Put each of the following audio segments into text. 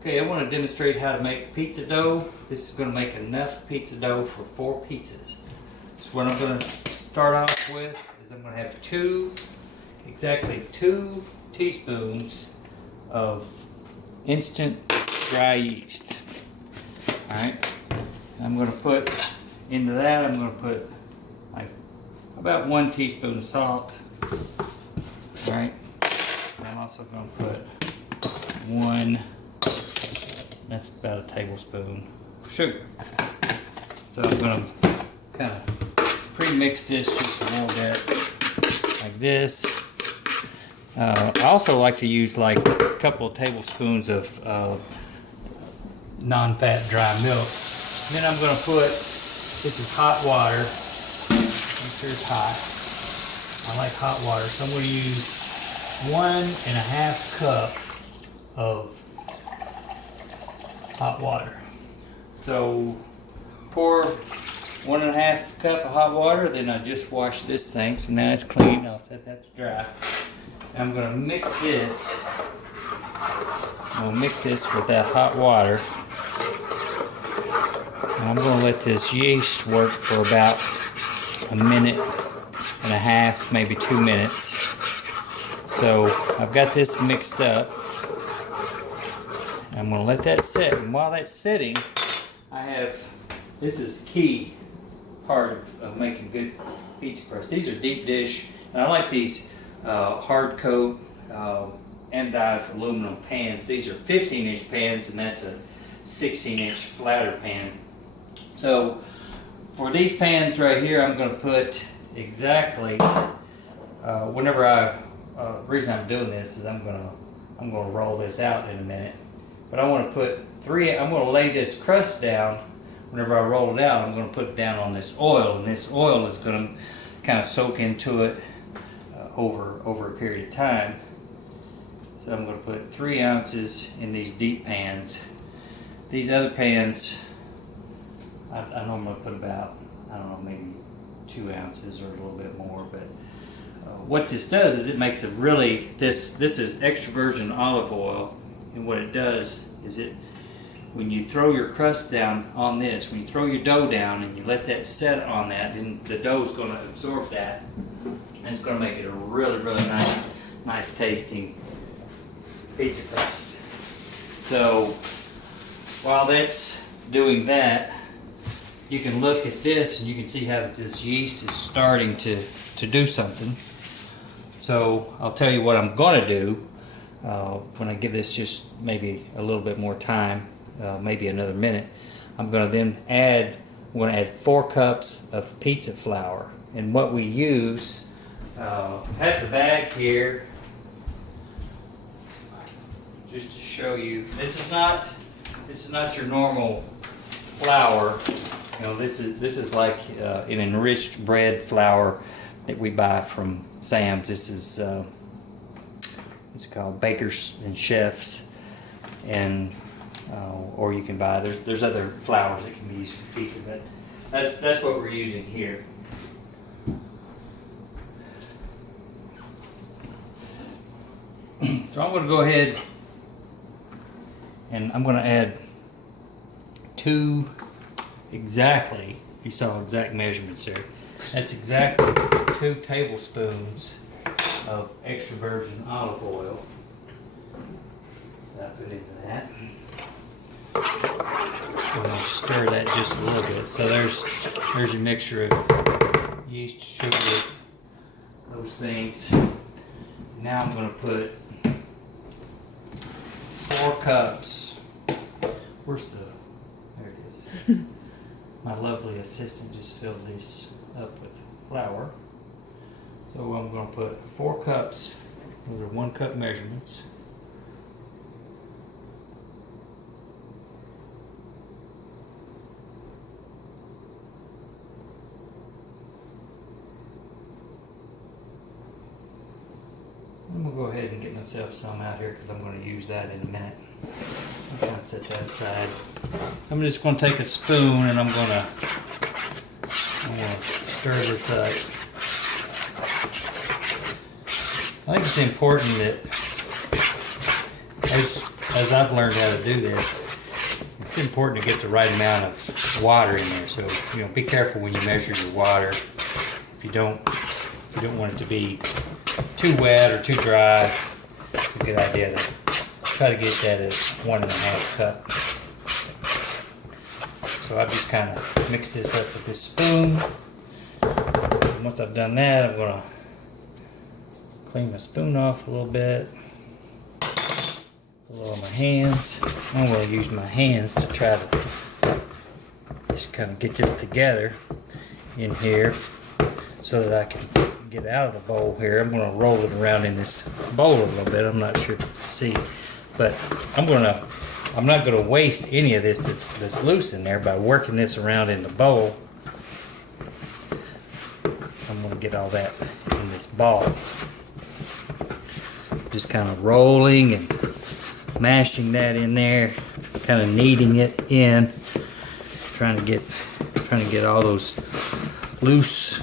Okay, I want to demonstrate how to make pizza dough. This is going to make enough pizza dough for 4 pizzas. So what I'm going to start off with is I'm going to have exactly 2 teaspoons of instant dry yeast. Alright, I'm going to put into that, I'm going to put like about 1 teaspoon of salt. Alright, I'm also going to put 1, that's about a tablespoon of sugar. So I'm going to kind of pre-mix this just a little bit like this. I also like to use like a couple of tablespoons of non-fat dry milk. And then I'm going to put, this is hot water, make sure it's hot. I like hot water, so I'm going to use 1.5 cup of hot water. So pour 1.5 cup of hot water, then I just washed this thing, so now it's clean. I'll set that to dry. I'm going to mix this. I'll mix this with that hot water. And I'm going to let this yeast work for about 1.5 minutes, maybe 2 minutes. So I've got this mixed up. I'm going to let that sit. And while that's sitting, this is key part of making good pizza crust. These are deep dish, and I like these hard coat anodized aluminum pans. These are 15-inch pans, and that's a 16-inch flatter pan. So for these pans right here, I'm going to put exactly whenever the reason I'm doing this is I'm going to roll this out in a minute, but I want to put I'm going to lay this crust down. Whenever I roll it out, I'm going to put it down on this oil, and this oil is going to kind of soak into it over a period of time. So I'm going to put 3 ounces in these deep pans. These other pans, I normally put about, I don't know, maybe 2 ounces or a little bit more. But what this does is it makes a really, this is extra virgin olive oil, and what it does is when you throw your crust down on this, when you throw your dough down and you let that set on that, then the dough is going to absorb that, and it's going to make it a really, really nice tasting pizza crust. So while that's doing that, you can look at this and you can see how this yeast is starting to do something. So I'll tell you what I'm going to do when I give this just maybe a little bit more time. Maybe another minute. I'm going to then add 4 cups of pizza flour, and what we use, I have the bag here just to show you. This is not your normal flour. You know, this is like an enriched bread flour that we buy from Sam's. This is it's called Bakers and Chefs, and or you can buy, there's other flours that can be used for pizza, but that's what we're using here. So I'm going to go ahead and I'm going to add 2 exactly, if you saw exact measurements there, that's exactly 2 tablespoons of extra virgin olive oil. That put into that. I'm going to stir that just a little bit. So there's your mixture of yeast, sugar, those things. Now I'm going to put 4 cups. Where's there it is. My lovely assistant just filled these up with flour. So I'm going to put 4 cups. Those are 1 cup measurements. I'm going to go ahead and get myself some out here because I'm going to use that in a minute. I'm going to set that aside. I'm just going to take a spoon and I'm going to stir this up. I think it's important that as I've learned how to do this, it's important to get the right amount of water in there. So, you know, be careful when you measure your water. If you don't want it to be too wet or too dry, it's a good idea to try to get that at 1.5 cup. So I've just kind of mixed this up with this spoon. And once I've done that, I'm going to clean my spoon off a little bit. A little on my hands. I'm going to use my hands to try to just kind of get this together in here so that I can get out of the bowl here. I'm going to roll it around in this bowl a little bit. I'm not sure if you can see, but I'm not going to waste any of this that's loose in there by working this around in the bowl. I'm going to get all that in this ball. Just kind of rolling and mashing that in there, kind of kneading it in, trying to get all those loose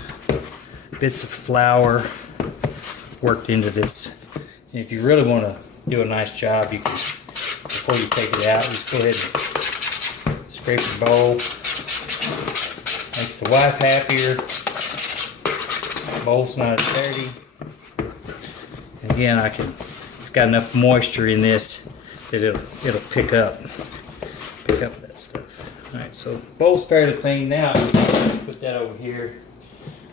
bits of flour worked into this. And if you really want to do a nice job, you can, before you take it out, just go ahead and scrape your bowl. Makes the wife happier. The bowl's not as dirty. And again, it's got enough moisture in this that it'll pick up that stuff. All right, so bowl's fairly clean now. Put that over here.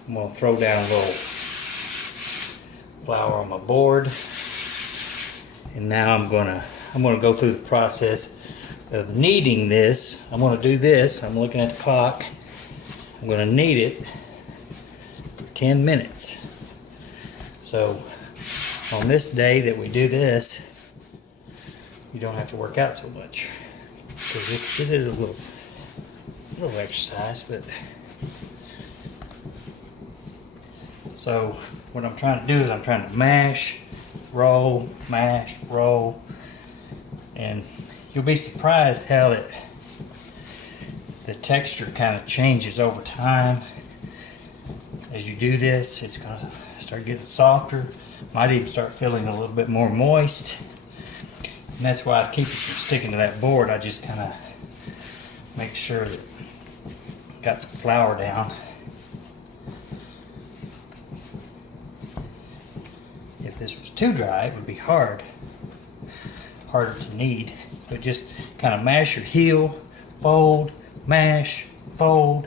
I'm gonna throw down a little flour on my board, and now I'm gonna go through the process of kneading this. I'm gonna do this. I'm looking at the clock. I'm gonna knead it for 10 minutes. So on this day that we do this, you don't have to work out so much, because this is a little exercise. But so what I'm trying to do is I'm trying to mash, roll, and you'll be surprised how that the texture kind of changes over time. As you do this, it's going to start getting softer, might even start feeling a little bit more moist. And that's why I keep it from sticking to that board. I just kind of make sure that I got some flour down. If this was too dry, it would be harder to knead. But just kind of mash your heel, fold, mash, roll.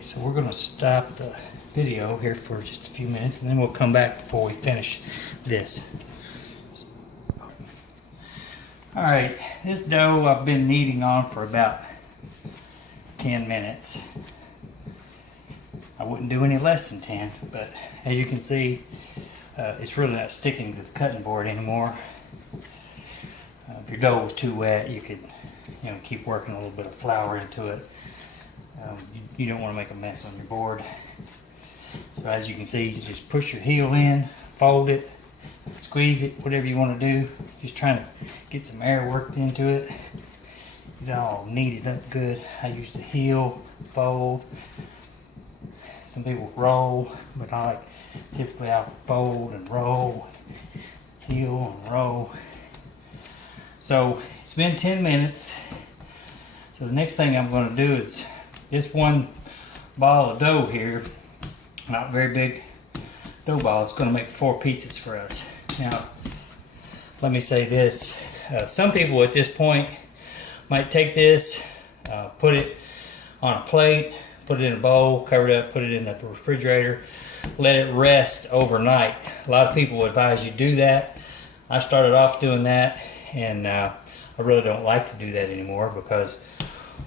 So we're going to stop the video here for just a few minutes, and then we'll come back before we finish this. Alright, this dough I've been kneading on for about 10 minutes. I wouldn't do any less than 10, but as you can see, it's really not sticking to the cutting board anymore. If your dough was too wet, you could keep working a little bit of flour into it. You don't want to make a mess on your board. So as you can see, you just push your heel in, fold it, squeeze it, whatever you want to do. Just trying to get some air worked into it. Get it all kneaded up good. I use the heel, fold. Some people roll, but typically I'll fold and roll, heel and roll. So it's been 10 minutes. So the next thing I'm going to do is this one ball of dough here, not very big dough ball, it's going to make 4 pizzas for us. Now, let me say this. Some people at this point might take this, put it on a plate, put it in a bowl, cover it up, put it in the refrigerator, let it rest overnight. A lot of people advise you do that. I started off doing that, and I really don't like to do that anymore, because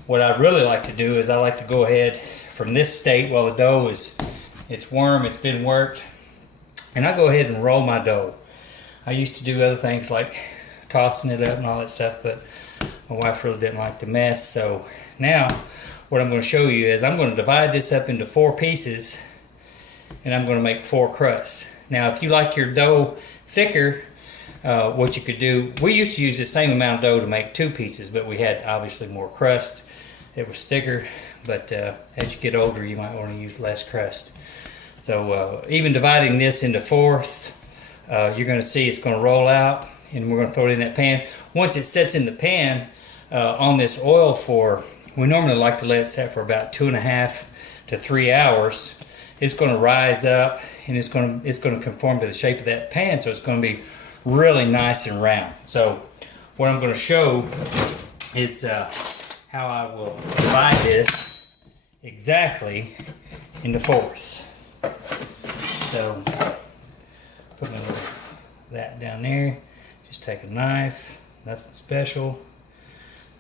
what I really like to do is I like to go ahead from this state while the dough it's warm, it's been worked, and I go ahead and roll my dough. I used to do other things like tossing it up and all that stuff, but my wife really didn't like the mess. So now what I'm going to show you is I'm going to divide this up into 4 pieces, and I'm going to make 4 crusts. Now if you like your dough thicker, what you could do, we used to use the same amount of dough to make 2 pizzas, but we had obviously more crust. It was thicker, but as you get older, you might want to use less crust. So even dividing this into fourths, you're going to see it's going to roll out, and we're going to throw it in that pan. Once it sets in the pan on this oil we normally like to let it set for about 2.5 to 3 hours. It's going to rise up, and it's going to conform to the shape of that pan, so it's going to be really nice and round. So what I'm going to show is how I will divide this exactly into fourths. So put a little that down there. Just take a knife, nothing special.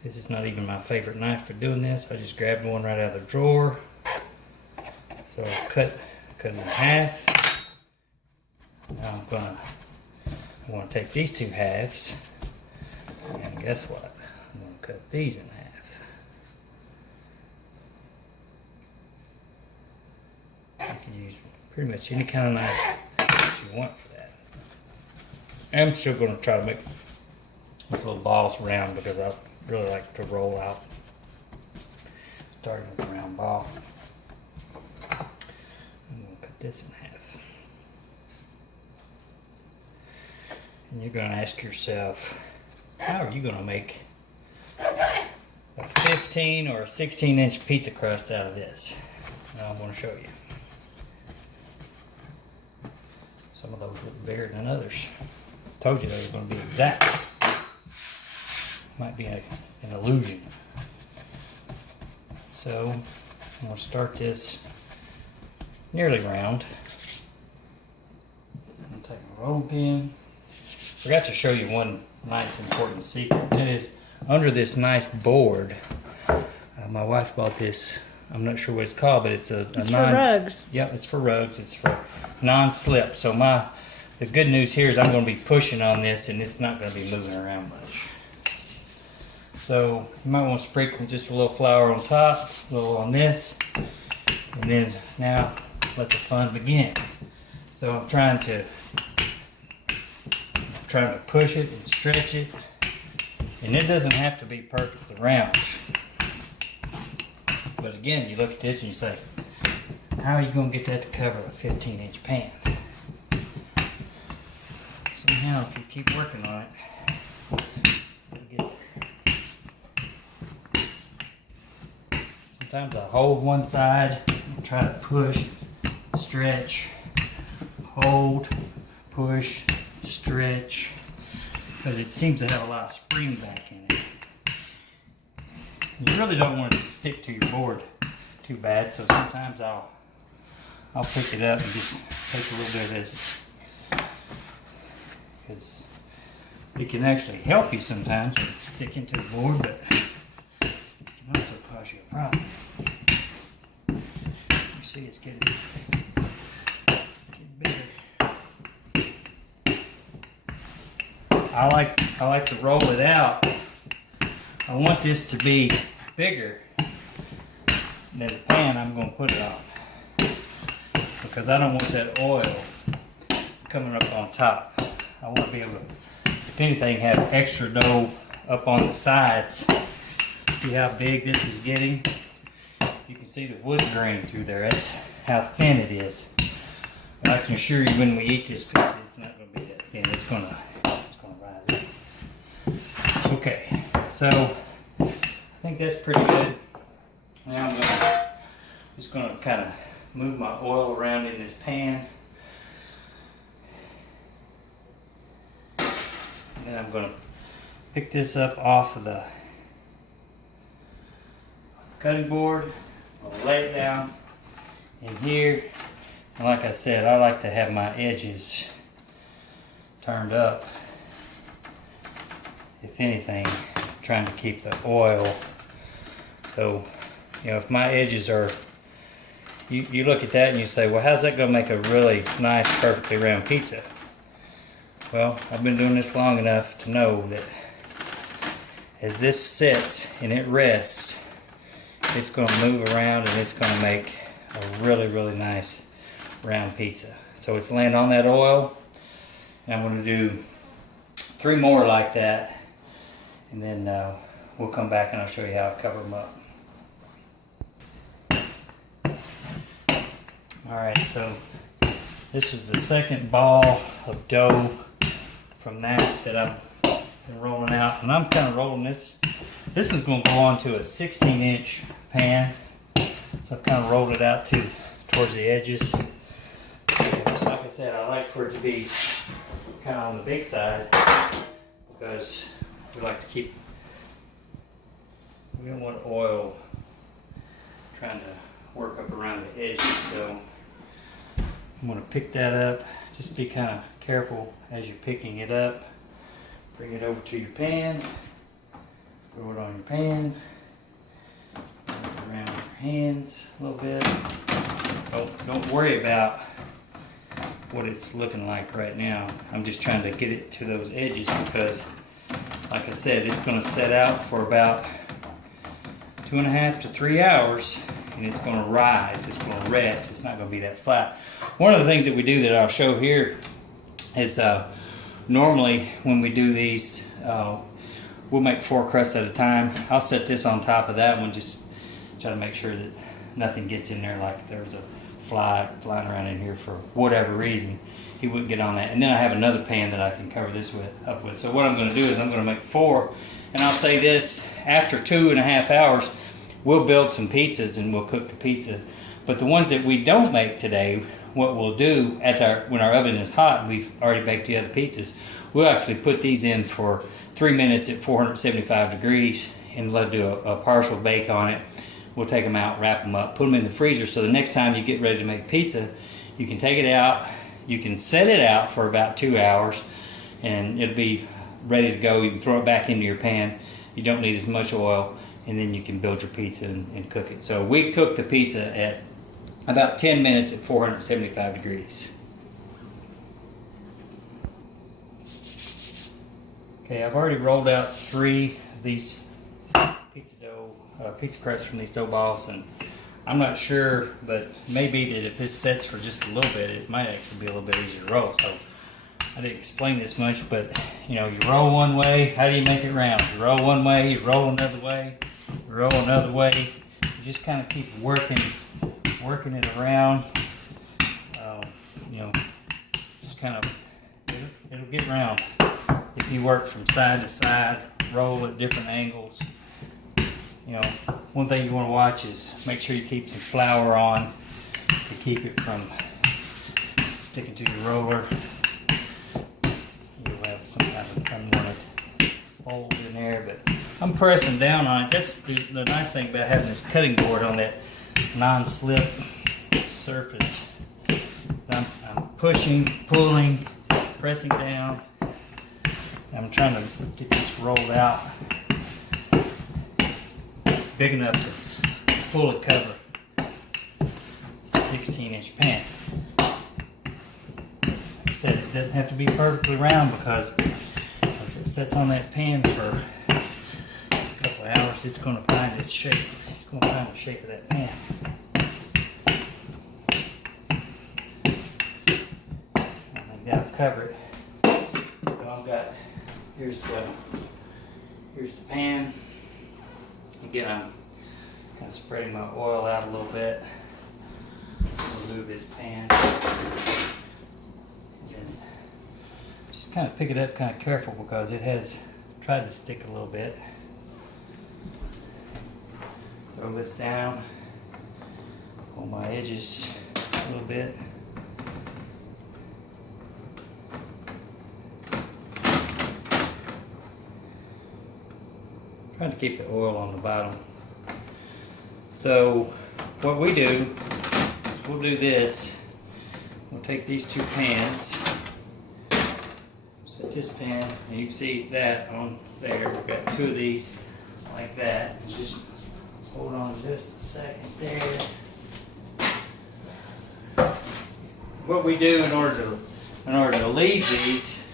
This is not even my favorite knife for doing this. I just grabbed one right out of the drawer. So cut it in half. Now I'm going to take these 2 halves, and guess what? I'm going to cut these in half. You can use pretty much any kind of knife that you want for that. I'm still going to try to make these little balls round because I really like to roll out, starting with a round ball. I'm going to cut this in half. And you're going to ask yourself, how are you going to make a 15 or a 16-inch pizza crust out of this? Now I'm going to show you. Some of those look bigger than others. I told you they were going to be exact. Might be an illusion. So I'm going to start this nearly round. I'm going to take my rolling pin. Forgot to show you one nice important secret. It is under this nice board. My wife bought this. I'm not sure what it's called, but it's for rugs. Yep, it's for rugs. It's for non-slip. So the good news here is I'm going to be pushing on this, and it's not going to be moving around much. So you might want to sprinkle just a little flour on top, a little on this, and then now let the fun begin. So I'm trying to push it and stretch it, and it doesn't have to be perfectly round. But again, you look at this and you say, how are you going to get that to cover a 15-inch pan? Somehow, if you keep working on it, you'll get there. Sometimes I hold one side and try to push, stretch, hold, push, stretch, because it seems to have a lot of spring back in it. You really don't want it to stick to your board too bad, so sometimes I'll pick it up and just take a little bit of this, because it can actually help you sometimes with it sticking to the board, but it can also cause you a problem. You see, it's getting bigger. I like to roll it out. I want this to be bigger than the pan I'm going to put it on, because I don't want that oil coming up on top. I want to be able to, if anything, have extra dough up on the sides. See how big this is getting? You can see the wood grain through there. That's how thin it is. But I can assure you, when we eat this pizza, it's not going to be that thin. It's going to rise up. Okay, so I think that's pretty good. Now I'm just going to kind of move my oil around in this pan. And then I'm going to pick this up off of the cutting board. I'll lay it down in here. And like I said, I like to have my edges turned up. If anything, trying to keep the oil. So, you know, if my edges are, you look at that and you say, well, how's that going to make a really nice, perfectly round pizza? Well, I've been doing this long enough to know that as this sits and it rests, it's going to move around and it's going to make a really, really nice round pizza. So it's laying on that oil, and I'm going to do 3 more like that, and then we'll come back and I'll show you how I cover them up. Alright, so this was the second ball of dough from that I've been rolling out, and I'm kind of rolling this. This one's going to go onto a 16-inch pan, so I've kind of rolled it out towards the edges. Like I said, I like for it to be kind of on the big side because we like to keep. We don't want oil trying to work up around the edges, so I'm going to pick that up. Just be kind of careful as you're picking it up. Bring it over to your pan. Throw it on your pan. Wrap it around your hands a little bit. Don't worry about what it's looking like right now. I'm just trying to get it to those edges because, like I said, it's going to set out for about 2.5 to 3 hours, and it's going to rise. It's going to rest. It's not going to be that flat. One of the things that we do that I'll show here is normally when we do these, we'll make 4 crusts at a time. I'll set this on top of that one, just try to make sure that nothing gets in there, like if there's a fly flying around in here for whatever reason, he wouldn't get on that. And then I have another pan that I can cover this up with. So what I'm going to do is I'm going to make 4, and I'll say this, after 2.5 hours, we'll build some pizzas and we'll cook the pizza. But the ones that we don't make today, what we'll do when our oven is hot and we've already baked the other pizzas, we'll actually put these in for 3 minutes at 475 degrees and let do a partial bake on it. We'll take them out, wrap them up, put them in the freezer, so the next time you get ready to make pizza, you can take it out, you can set it out for about 2 hours, and it'll be ready to go. You can throw it back into your pan. You don't need as much oil, and then you can build your pizza and cook it. So we cook the pizza at about 10 minutes at 475 degrees. Okay, I've already rolled out 3 of these pizza crusts from these dough balls, and I'm not sure, but maybe that if this sets for just a little bit, it might actually be a little bit easier to roll. So I didn't explain this much, but you know, you roll one way, how do you make it round? You roll one way, you roll another way, you roll another way. You just kind of keep working it around. You know, just kind of, it'll get round if you work from side to side, roll at different angles. You know, one thing you want to watch is make sure you keep some flour on to keep it from sticking to your roller. You'll have some kind of unwanted fold in there, but I'm pressing down on it. That's the nice thing about having this cutting board on that non-slip surface. I'm pushing, pulling, pressing down. I'm trying to get this rolled out big enough to fully cover 16-inch pan. Like I said, it doesn't have to be perfectly round because as it sits on that pan for a couple of hours, it's going to find its shape. It's going to find the shape of that pan. I think that'll cover it. So I've got, here's the pan. Again, I'm kind of spreading my oil out a little bit. Remove this pan. And then just kind of pick it up kind of careful because it has tried to stick a little bit. Throw this down on my edges a little bit. Trying to keep the oil on the bottom. So what we do, we'll do this. We'll take these 2 pans, set this pan, and you can see that on there. We've got 2 of these like that. And just hold on just a second there. What we do in order to leave these,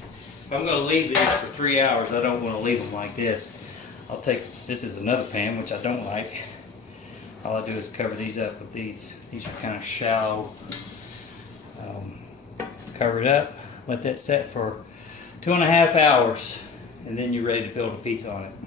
if I'm going to leave these for 3 hours, I don't want to leave them like this. I'll take, this is another pan, which I don't like. All I do is cover these up with these. These are kind of shallow. Cover it up, let that set for 2.5 hours. and then you're ready to build a pizza on it.